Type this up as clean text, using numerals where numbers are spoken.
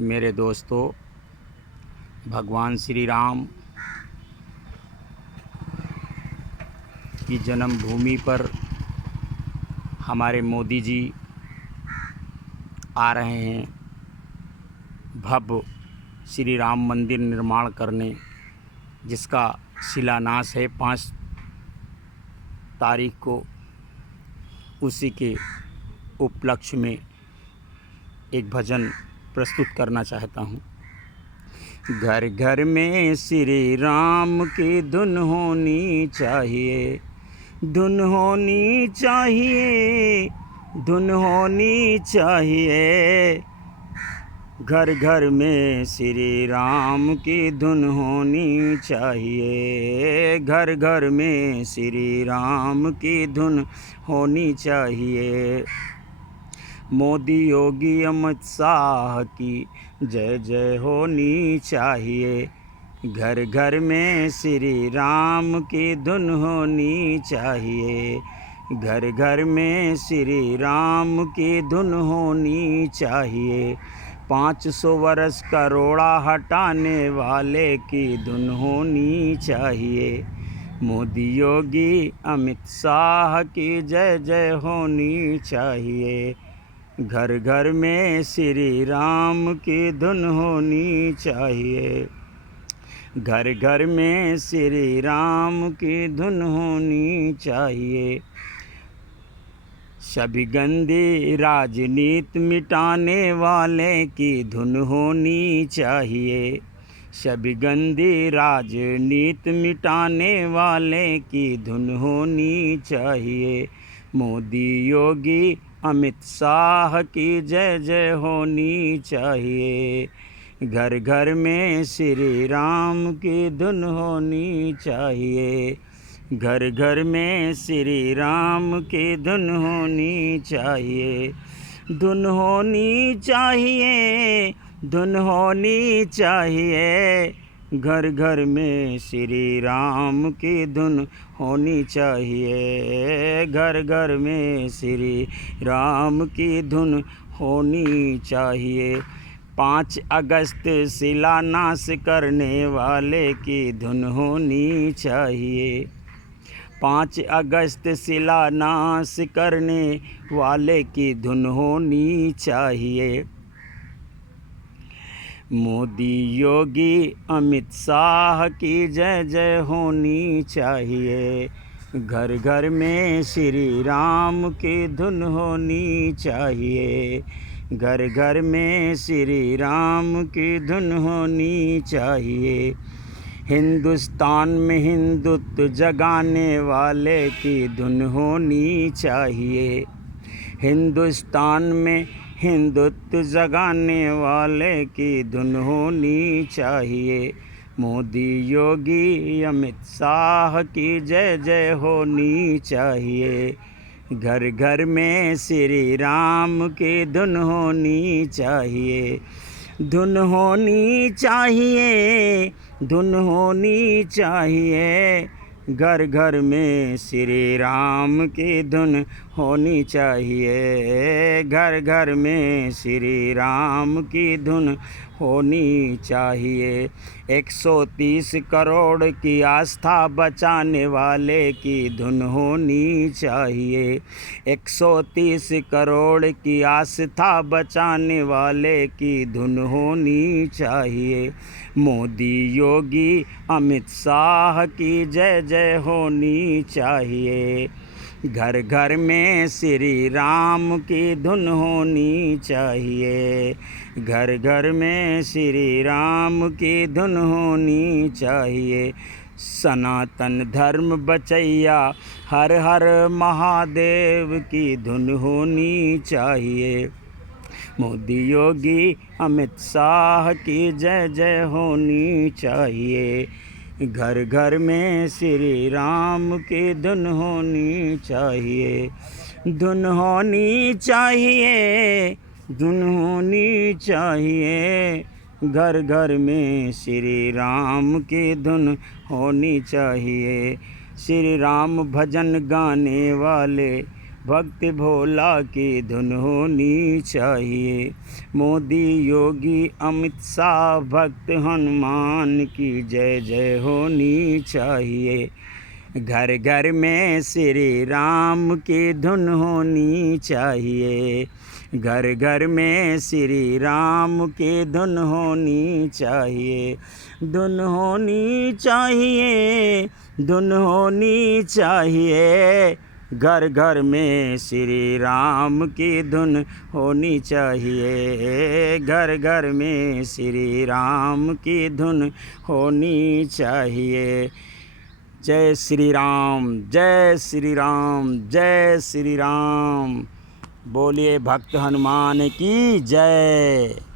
मेरे दोस्तों, भगवान श्री राम की जन्मभूमि पर हमारे मोदी जी आ रहे हैं भव्य श्री राम मंदिर निर्माण करने, जिसका शिलान्यास है 5 तारीख को। उसी के उपलक्ष्य में एक भजन प्रस्तुत करना चाहता हूँ। घर घर में श्री राम की धुन होनी चाहिए, धुन होनी चाहिए, धुन होनी चाहिए। घर घर में श्री राम की धुन होनी चाहिए, घर घर में श्री राम की धुन होनी चाहिए। मोदी योगी अमित शाह की जय जय होनी चाहिए। घर घर में श्री राम की धुन होनी चाहिए, घर घर में श्री राम की धुन होनी चाहिए। 500 वर्ष का रोड़ा हटाने वाले की धुन होनी चाहिए। मोदी योगी अमित शाह की जय जय होनी चाहिए। घर घर में श्री राम की धुन होनी चाहिए, घर घर में श्री राम की धुन होनी चाहिए। सभी गंदी राजनीति मिटाने वाले की धुन होनी चाहिए, सभी गंदी राजनीति मिटाने वाले की धुन होनी चाहिए। मोदी योगी अमित शाह की जय जय होनी चाहिए। घर घर में श्री राम की धुन होनी चाहिए, घर घर में श्री राम की धुन होनी चाहिए। धुन होनी चाहिए, धुन होनी चाहिए। घर घर में श्री राम की धुन होनी चाहिए, घर घर में श्री राम की धुन होनी चाहिए। 5 अगस्त शिलान्यास करने वाले की धुन होनी चाहिए, 5 अगस्त शिलान्यास करने वाले की धुन होनी चाहिए। मोदी योगी अमित शाह की जय जय होनी चाहिए। घर घर में श्री राम की धुन होनी चाहिए, घर घर में श्री राम की धुन होनी चाहिए। हिंदुस्तान में हिंदुत्व जगाने वाले की धुन होनी चाहिए, हिंदुस्तान में हिंदुत्व जगाने वाले की धुन होनी चाहिए। मोदी योगी अमित शाह की जय जय होनी चाहिए। घर घर में श्री राम की धुन होनी चाहिए, धुन होनी चाहिए, धुन होनी चाहिए। घर घर में श्री राम की धुन होनी चाहिए, घर घर में श्री राम की धुन होनी चाहिए। 130 करोड़ की आस्था बचाने वाले की धुन होनी चाहिए, 130 करोड़ की आस्था बचाने वाले की धुन होनी चाहिए। मोदी योगी अमित शाह की जय जय होनी चाहिए। घर घर में श्री राम की धुन होनी चाहिए, घर घर में श्री राम की धुन होनी चाहिए। सनातन धर्म बचैया हर हर महादेव की धुन होनी चाहिए। मोदी योगी अमित शाह की जय जय होनी चाहिए। घर घर में श्री राम की धुन होनी चाहिए, धुन होनी चाहिए, धुन होनी चाहिए। घर घर में श्री राम की धुन होनी चाहिए। श्री राम भजन गाने वाले भक्त भोला की धुन होनी चाहिए। मोदी योगी अमित शाह भक्त हनुमान की जय जय होनी चाहिए। घर घर में श्री राम की धुन होनी चाहिए। घर घर में श्री राम की धुन होनी चाहिए। धुन होनी चाहिए, धुन होनी चाहिए। घर घर में श्री राम की धुन होनी चाहिए। घर घर में श्री राम की धुन होनी चाहिए। जय श्री राम, जय श्री राम, जय श्री राम। बोलिए भक्त हनुमान की जय।